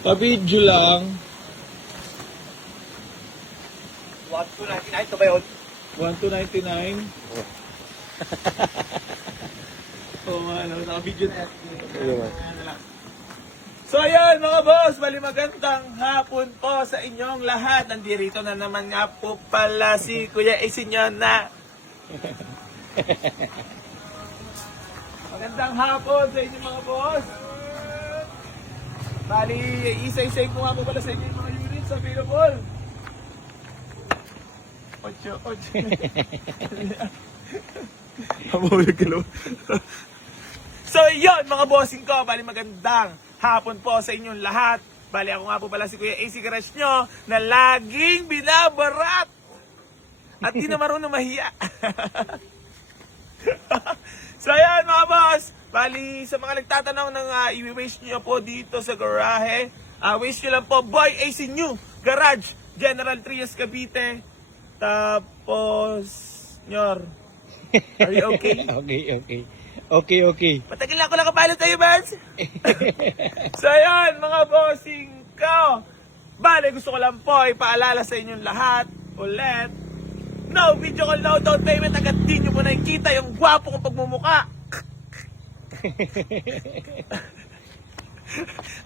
Pa-video lang. 1,299 to ba yun? 1,299. Naka-video na yan. So ayan mga boss, bali magandang hapon po sa inyong lahat. Nandito na naman nga po pala si Kuya Isinyon na. Magandang hapon sa inyong mga boss. Bali, isa-isayin ko nga po pala sa inyo yung mga units available. 8. Hamulog ka lang. So yun mga bossing ko, bali magandang hapon po sa inyong lahat. Bali ako nga po pala si Kuya AC Garage nyo na laging binabarat at di na marunong mahiya. So ayan mga boss, bali sa mga nagtatanong ng i-waste nyo po dito sa garahe, waste nyo lang po Boy AC New Garage, General Trias Cavite. Tapos, Nyor, are you okay? Okay. Matagal na ako nakapalo tayo, Bans. So, ayan, mga bossing ko. Bale, gusto ko lang po ipaalala sa inyong lahat ulit. No video call, no down payment. Agad din nyo po nakikita yung gwapo kong pagmumuka.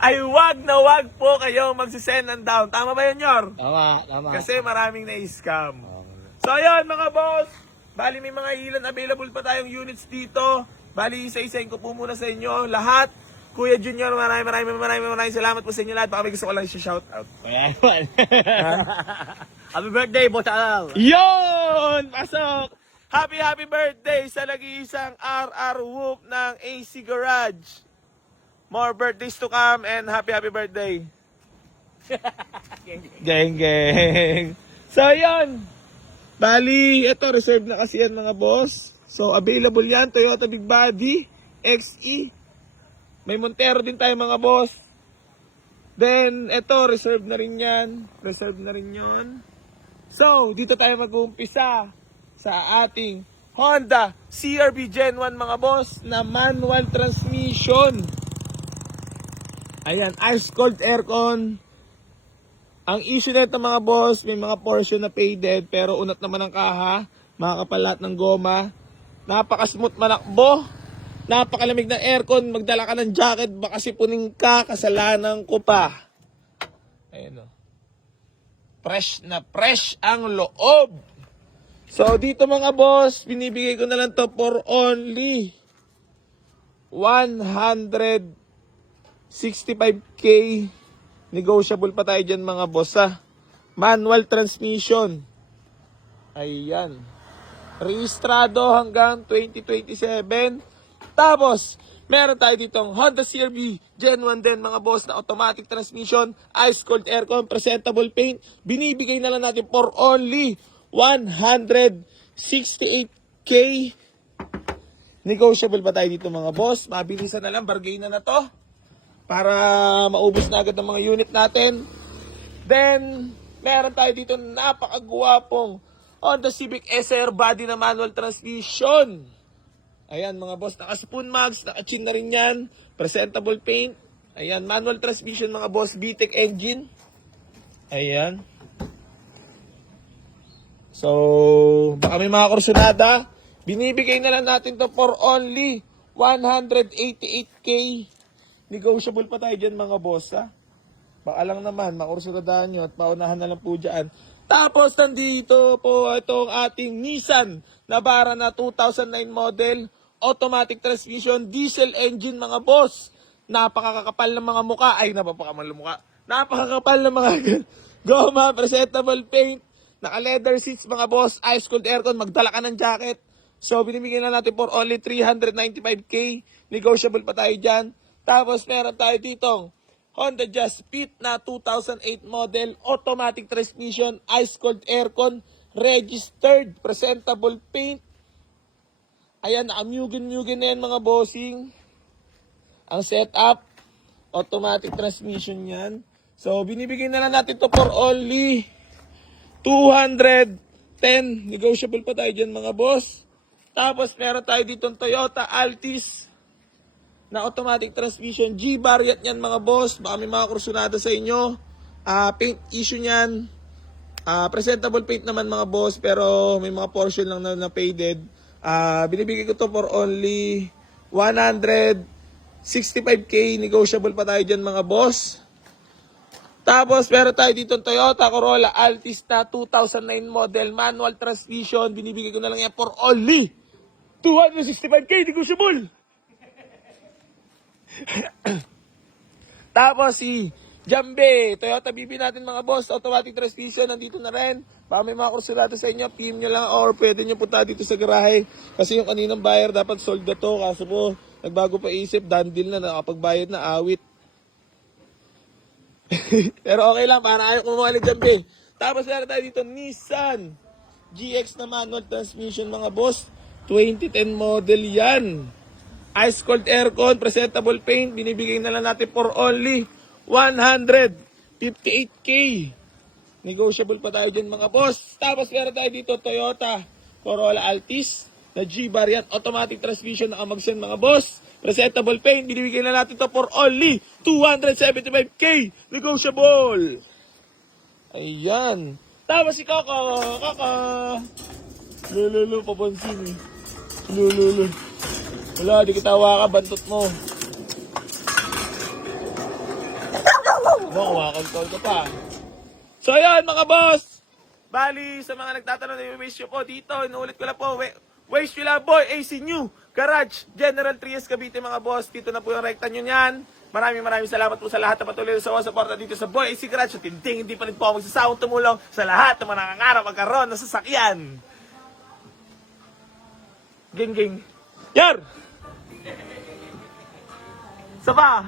Ay, wag na wag po kayo magsisend ng down. Tama ba yun, Nyor? Tama. Kasi maraming na-scam. So, ayan, mga boss. Bali, may mga ilan available pa tayong units dito. Bali, isa-isahin ko po muna sa inyo lahat. Kuya Junior, maraming salamat po sa inyo lahat. Baka may gusto ko lang i-shoutout. Happy birthday, Boss Al! Yon! Pasok! Happy birthday sa nag-iisang RR Whoop ng AC Garage. More birthdays to come and happy birthday. Geng. So, yon. Bali, ito, reserve na kasi yan mga boss. So, available yan, Toyota Big Body, XE. May Montero din tayo mga boss. Then, ito, reserve na rin yan. Reserve na rin yon. So, dito tayo mag-uumpisa sa ating Honda CR-V Gen 1 mga boss na manual transmission. Ayan, ice cold aircon. Ang issue nito mga boss, may mga portion na faded pero unat naman ang kaha, makakapalat ng goma. Napaka-smooth manakbo. Napakalamig ng aircon, magdala ka ng jacket, baka sipunin ka, kasalanan ko pa. Ayan o. Fresh na fresh ang loob. So dito mga boss, binibigay ko na lang to for only 165k. Negotiable pa tayo dyan mga boss ha. Manual transmission. Ayan. Rehistrado hanggang 2027. Tapos, meron tayo ditong Honda CR-V Gen 1 din mga boss na automatic transmission, ice cold aircon, presentable paint. Binibigay na lang natin for only 168k. Negotiable pa tayo dito mga boss. Mabilisan na lang, bargain na to. Para maubos na agad ng mga unit natin. Then, meron tayo dito napakagwapong Honda Civic SR body na manual transmission. Ayan mga boss, naka-spoon mags, naka-chin na rin yan. Presentable paint. Ayan, manual transmission mga boss, VTEC engine. Ayan. So, baka may mga kursunada. Binibigay na lang natin to for only 188k. Negotiable pa tayo dyan mga boss ha. Baka lang naman, makursunadahan nyo at paunahan na lang po dyan. Tapos nandito po itong ating Nissan Navara na 2009 model, automatic transmission, diesel engine mga boss. Napakakapal ng mga muka, napakakapal ng mga goma, presentable paint, naka-leather seats mga boss, ice cold aircon, magdala ka ng jacket. So binibigyan na natin for only 395k, negotiable pa tayo dyan. Tapos meron tayo ditong Honda Jazz Fit na 2008 model, automatic transmission, ice cold aircon, registered, presentable paint. Ayan, naka-mugen na yan mga bossing. Ang setup, automatic transmission yan. So, binibigyan na lang natin to for only 210. Negotiable pa tayo dyan mga boss. Tapos, meron tayo ditong Toyota Altis na automatic transmission. G-variant yan mga boss. Baka may mga kursunada sa inyo. Paint issue niyan. Presentable paint naman mga boss, pero may mga portion lang na faded. Binibigay ko to for only 165k. Negotiable pa tayo dyan mga boss. Tapos meron tayo dito Toyota Corolla Altis na 2009 model, manual transmission. Binibigay ko na lang yan for only 265k. Negotiable. Tapos si Jambe, Toyota BB natin mga boss, automatic transmission, nandito na rin. Baka may mga kursulado sa inyo, PM nyo lang or pwede nyo punta dito sa garahe. Kasi yung kaninang buyer dapat sold na to. Kaso po, nagbago pa isip, done deal na, nakapagbayad na, awit. Pero okay lang, para ayaw kumuha ng Jambe. Tapos meron tayo dito, Nissan GX na manual transmission mga boss. 2010 model yan. Ice cold aircon, presentable paint. Binibigay na lang natin for only 158k. Negotiable pa tayo dyan mga boss. Tapos meron tayo dito Toyota Corolla Altis na G-variant, automatic transmission, nakamagsan mga boss. Presentable paint, binibigay na natin to for only 275k. Negotiable. Ayan. Tapos si Coco. Lululu, papansin eh. Lululu. Wala, di kita waka, bantot mo. Wakal-call ka pa. So ayan mga boss. Bali, sa mga nagtatanong na yung wish nyo po dito, inuulit ko lang po, wish nyo lang boy, AC New Garage, General Trias Cavite mga boss. Dito na po yung rekta nyo yan. Maraming salamat po sa lahat na patuloy sa suporta dito sa Boy AC Garage. At hindi pa rin po ako magsasawang tumulong sa lahat ng mga nangangarap magkaroon ng sasakyan. Ging. Yar! Sa pa!